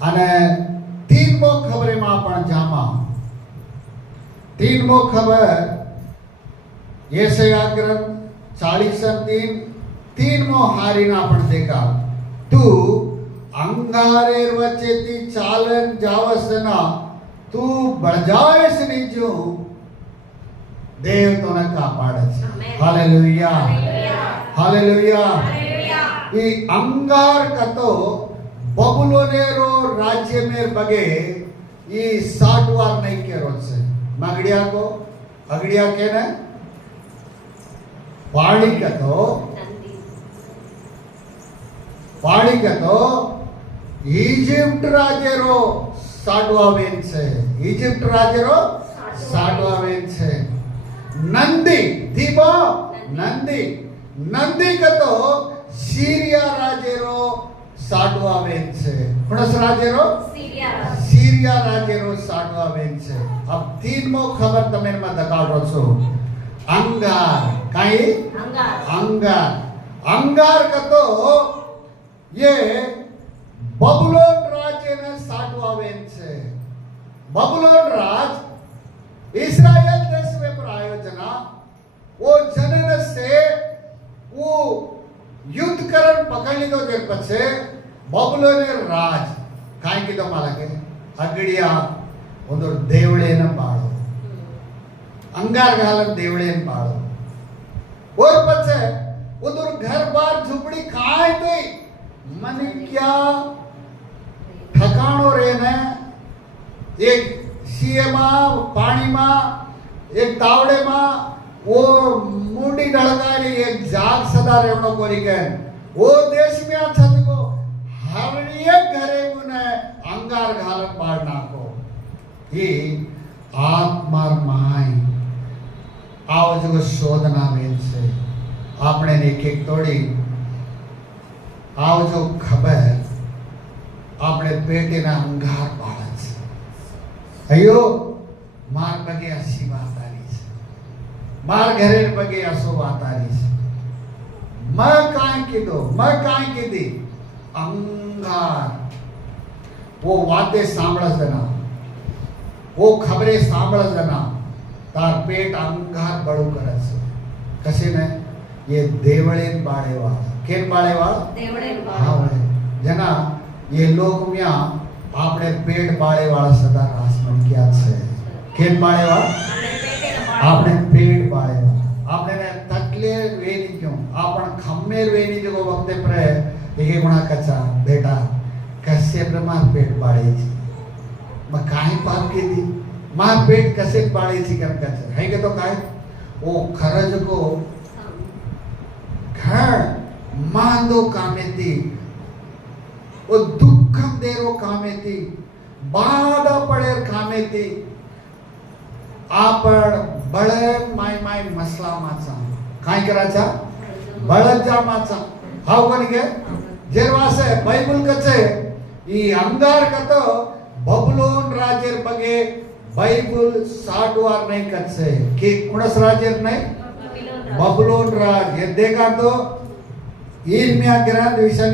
અને तीनमो खबरे में पण जामा तीनमो खबर यशया ग्रंथ 40:3 तीनमो हारीना पण देखा तू अंगारेर वच्चेथी चालन जावसना तू बळजावेस नहीं जो देव तोने कापाडे छे हालेलुया हालेलुया ई अंगार कतो बबुलोनेरो राज्य में बगे ये 60 वार नहीं केरो छे मगड़िया को अगड़िया के ने पाड़ी कतो इजिप्ट राज्यरो 60 वेन छे इजिप्ट राज्यरो 60 वेन छे नंदी दीबो नंदी कतो सीरिया राज्यरो 60 वेन छे कौनस राज्यरो सीरिया राज्यरो 60 वेन छे अब तीनमो खबर तमे में दकाडो छो अंगार काई अंगार कतो ये बबुलोन राज्य ने 60 वेन छे बबुलोन राज इस्राएल देश में प्रायोजना वो जनन से वो युद्ध करण पकड़ लीधो जे पछे बबुलोने राज काई कीधो मालके अगड़िया ओदो देवळेने पाळो अंगार घालन देवळेने पाळो और पछे ओदो घर बार झुपड़ी काई तोय मने क्या ठकाणो रेने एक सीएमा पानी में एक तावड़े में वो मुंडी ढड़काली एक जाग सदा रेवनो कोरी के वो देश में अच्छा को हर एक घरे मुने अंगार घालन पाड़ना को ये आत्मार माई आओ जो शोधना में से आपने ने एक तोड़ी आओ जो खबर आपने पेटे ना अंगार पाड़ा छे अयो मार बगे अच्छी बात मार घरे बगे असो बात आ रही है मैं काई की दी अंगार वो वाते सांभळस जना वो खबरे सांभळस जना तार पेट अंगार बड़ू करे छे कसे ने ये देवळेन बाळेवा केन बाळेवा देवळेन बाळेवा जना ये लोक म्या आपणे पेट बाळेवाळा सदा रासमन किया छे केन बाळेवा आपने पेट बाळेवा आपने ने तकले वेनी क्यों आपण खम्मेर वेनी जो वक्ते प्रे एके गुणा कचा बेटा कसे प्रमाण पेट बाळे छी म काई पाप केदी मार पेट कसे बाळे छी कम कचे है के तो काय ओ खरज को घर मांदो कामेती ओ दुखम देरो कामेती बाधा पडेर कामेती आपण बळद माय मसला माचा काय कराचा बळद जा माचा हाव कोणी के जेरवासे बायबल कचे ई अंगार कतो बबुलोन राज्यर बगे बायबल 60 वार नहीं कचे के कुणस राज्यर नहीं बबुलोन राज ये देखा तो इर्मिया ग्रंथ विषय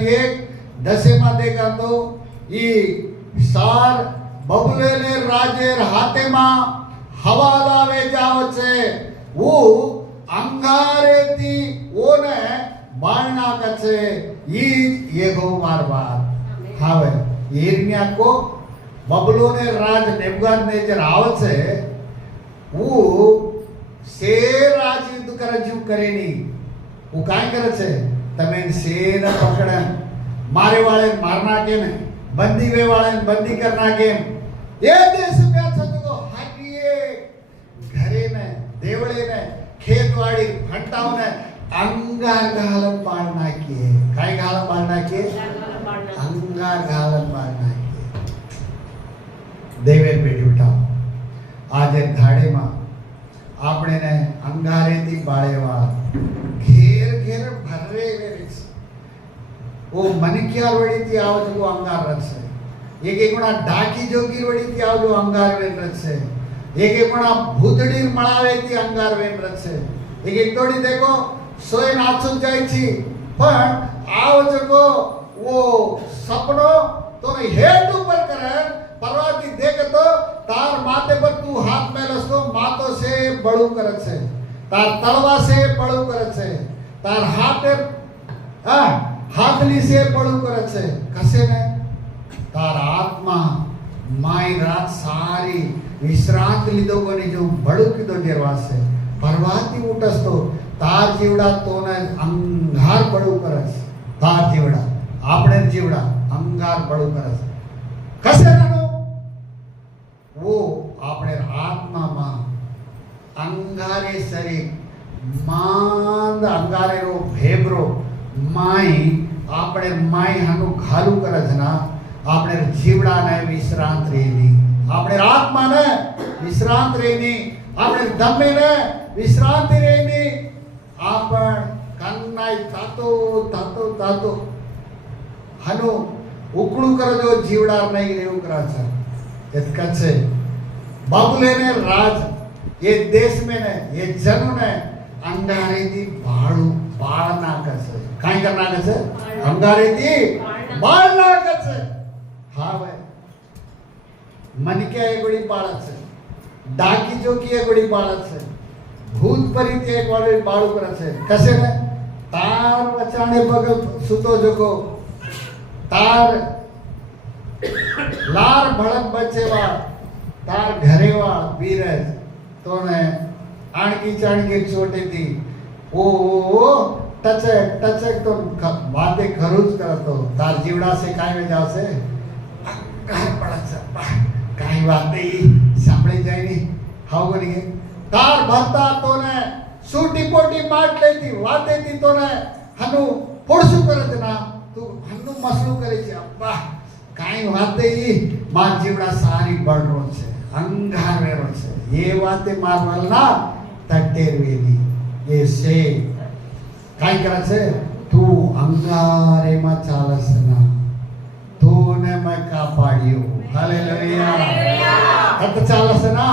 1:10 में देखा तो ई सार बबुलोने राज्यर हाथे में हवाला वे जाव छे वो अंगारे थी वो ने बाळना कछे ई येगो मार बात हावे यिर्मिया को बबुलोने राज नेबुकदनेस्सर आवे छे वो शेर राज युद्ध करे जीव करे नी वो काय करे छे तमे शेर पकड़े मारे वाले मारना के ने बंदी वे वाले बंदी करना के ये देश में घरे ने देवळे ने खेतवाड़ी फंटाव ने अंगार घालन पाड़ना किए काय घालन पाड़ना किए अंगार घालन पाड़ना किए देवेर पेटी उठाओ आज धाड़े में आपने ने अंगारे थी बाळेवा घेर घेर भरे वेरिस वो मनिक्यार वड़ी थी आओ जो अंगार रचे एक एक गुणा डाकी जोगी वड़ी थी आओ जो अंगार वेन रचे एक एक गुणा भूतड़ी मळावे थी अंगार वेन रचे एक तोड़ी देखो सोए नाचुं जाय छी पण आओ जको वो सपनो तो हेठ ऊपर बड़ू करे छे, तार तलवा से बड़ू करे छे, तार हाथली से बड़ू करे छे, कसे ने तार आत्मा माई रात सारी विश्रांत लीधो कोनी जो बड़ू कीधो जेरवा छे परवाती उठस तो तार जीवड़ा तो ने अंगार बड़ू करे छे, तार जीवड़ा आपणे जीवड़ा अंगार बड़ू करे छे, कसे नो वो आपणे आत्मा मां अंगारे शरीर मांद अंगारे रो भेबरो माई आपणे माई हनु घालू करे छे ना आपणे जीवड़ा ने विश्रांत रेनी, आपणे आत्मा ने विश्रांत रेनी, आपणे दमे ने विश्रांति रेनी, आपण कन्नाई तातो तातो तातो हनु उकड़ू कर जो जीवड़ा नहीं रेव करा छे इतका छे बाबुले ने राज ये देश में ने ये जन ने अंगारे दी बाळू बाळ नाखे छे, काई कर नाखे छे अंगारे दी बाळ नाखे छे, हाँ भाई मनके एक बड़ी बाळक छे, डाकी जोकी एक बड़ी बाळक छे, भूत परित एक बड़ी बाळू करे छे, कसे ने तार वचाणे बगल सुतो जोको तार लार भड़क बचेवा तार घरेवा बीरज तो ने आणकी चाणकी छोटी थी ओ टचक टचक तो बातें खरूज करतो तार जीवड़ा से काय में जासे काय पड़त काय बातें सांभળી જાય ની हाव गणी तार भरता तो ने सूटी पोटी माट लेती वाते थी तो ने हनु पोडसू करत ना तू हनु मसलू करे छे अब्बा काय वाते ई मार जीवड़ा सारी बळरो छे अंगारेरो छे ये वाते मारवाल ना तटेरवेली ये से काय करे छे तू अंगारे में चालस ना तूने मैं कापाड्यो हालेलुया कत चालस ना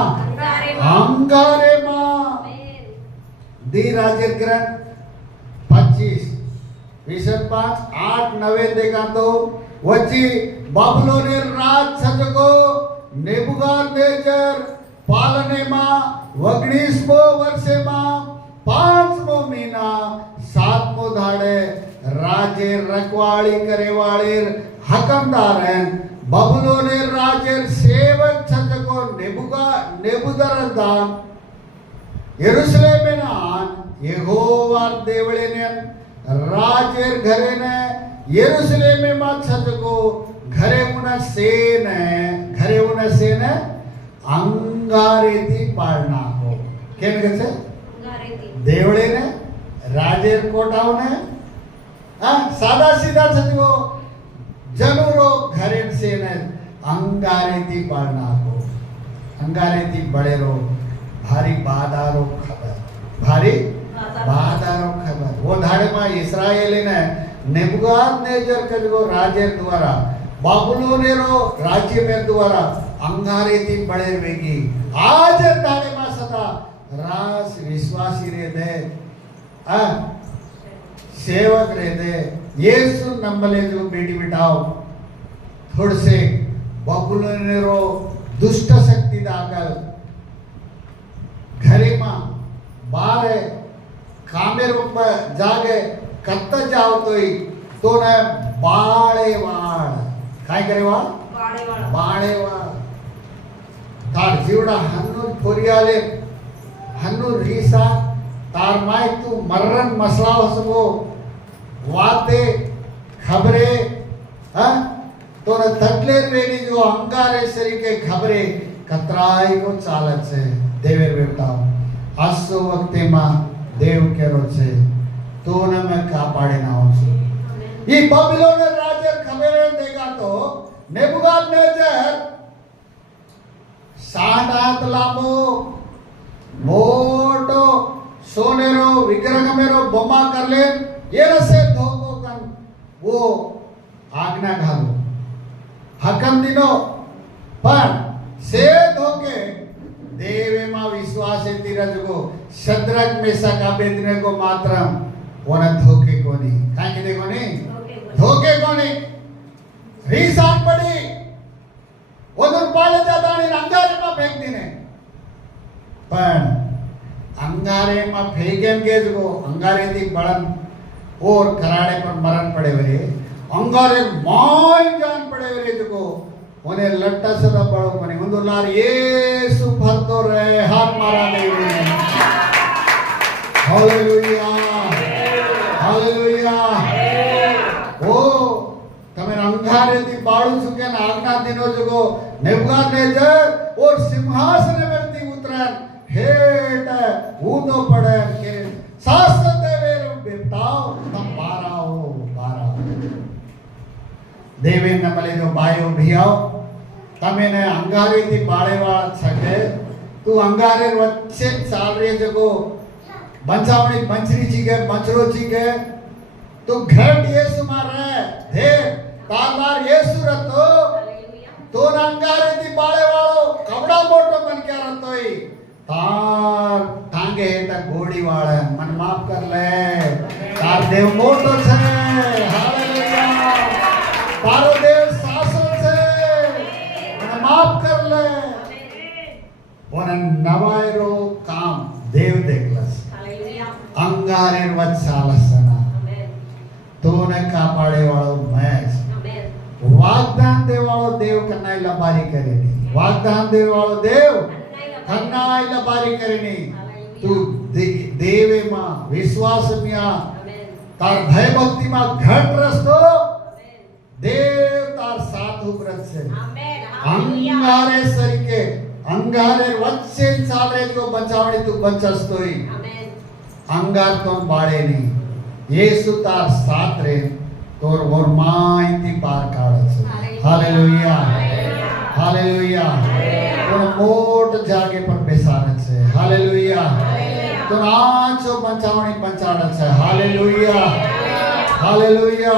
अंगारे में दी राजेर ग्रंथ 25 विषय 5 8 9 देखा तो वची बाबुलोनेर राज छजको नेबुकादनेजर पालने में 19मो वर्षे में 5मो महीना 7मो धाड़े राजे रखवाड़ी करेवाड़ीर हकमदारन बाबुलोनेर राजेर सेवक छजको नेबुजरदान यरूशलेमेन आन यहोवार देवळेने राजेर घरेने यरूशलेमे में छजको घरे उन सेन अंगारेती पाळना को केम के छे देवळे ने राजेर कोटावने सादा सीधा छजको जनुरो घरे सेन अंगारेती पाळना को अंगारेती बड़ेरो भारी बादारो खबर भारी बादारो खबर वो धाड़े में इस्राएली ने नेबुकादनेजर के जो राजे द्वारा बाबुलोनेरो राज्य में द्वारा अंगारे दी बड़े वेगी आज धाड़े में सदा रास विश्वासी रे दे सेवक रे दे यीशु नंबले जो बेटी बिटाओ थोड़ से बाबुलोनेरो दुष्ट शक्ति दाखल घरे में बारे कामेर ऊपर जागे कत्त जाओ तो ने बाळे वाळ काय करे वाळ बाळे वाळ तार जीवड़ा हन्नु फोरियाले हन्नु रीसा तार माय तू मर्रन मसला हसबो वाते खबरे तो ने तटलेर वेली जो अंगारे शरीर के खबरे कतराई को चालत छे देवेर बेटा आसो वक्ते में देव केरो छे तो न मैं कापाड़े ना हूं ये बाबिलोन राजा खबर देगा तो नेबुकादनेजर 60 हाथ लांबो मोटो सोनेरो विग्रह मेरो बोमा कर ले ये रसे धोको कन वो आज्ञा घालो हकम दिनो पर से धोके देवे मा विश्वास तीरजगो शद्रक मेषक अबेदनेगो मात्रम ओने धोके कोनी काई के देखो नहीं धोके कोनी रीसान पड़ी ओदर पाले जादानी अंगारे में फेंक दीने पण अंगारे में फेगेम के जो अंगारे दी बड़न और कराड़े पर मरण पड़े हुए अंगारे माय जान पड़े हुए जो उन्हें लट्टा सदा बड़ो कोनी उन्दो लार येसु फरतो रहे हाथ मारा नहीं हालेलुया हालेलुया ओ तमे अंगारे दी बाड़ू सुके ना आज्ञा दिनो जो नेबुकदनेस्सर और सिंहासन वरती उतरन हेट ऊंधो पड़े के शासन देवेरो बेटाओ तम बाराओ देवे न मले जो बायो भियाओ तमे ने अंगारे थी बाळे वाळ छके तू अंगारे वच्चे चाल रे जगो बंचावणी बंचरी छी के बंचरो छी के तू घट येसु मारे हे तारदार येसु रतो तो अंगारे थी बाळे वाळो कवड़ा मोटो बन के रतोई तार टांगे हेता घोड़ी वाळे मन माफ कर ले तार देव मोटो छे हालेलुया तारो देव शासन छे माफ कर ले और नवायरो काम देव देखलस अंगारे वत्सालसना तोने कापाड़े वाळो मैच वाग्दान दे वाळो देव कन्नाई लबारी करेनी वाग्दान दे वाळो देव कन्नाई लबारी करेनी तू देवे मां विश्वास मिया तार भय भक्ति मां घट रस्तो देव तार साथ उब्रत से अंगारे सरिके अंगारे वच्चे चाले जो बचावणी तू बचस्तोई अंगार तो बाळे नी येसु तार साथ रे तोर और माहिती पार काढत छे हालेलुया हालेलुया तो मोट जागे पर बेसाडत छे हालेलुया तो आचो बचावणी पंचाडत छे हालेलुया हालेलुया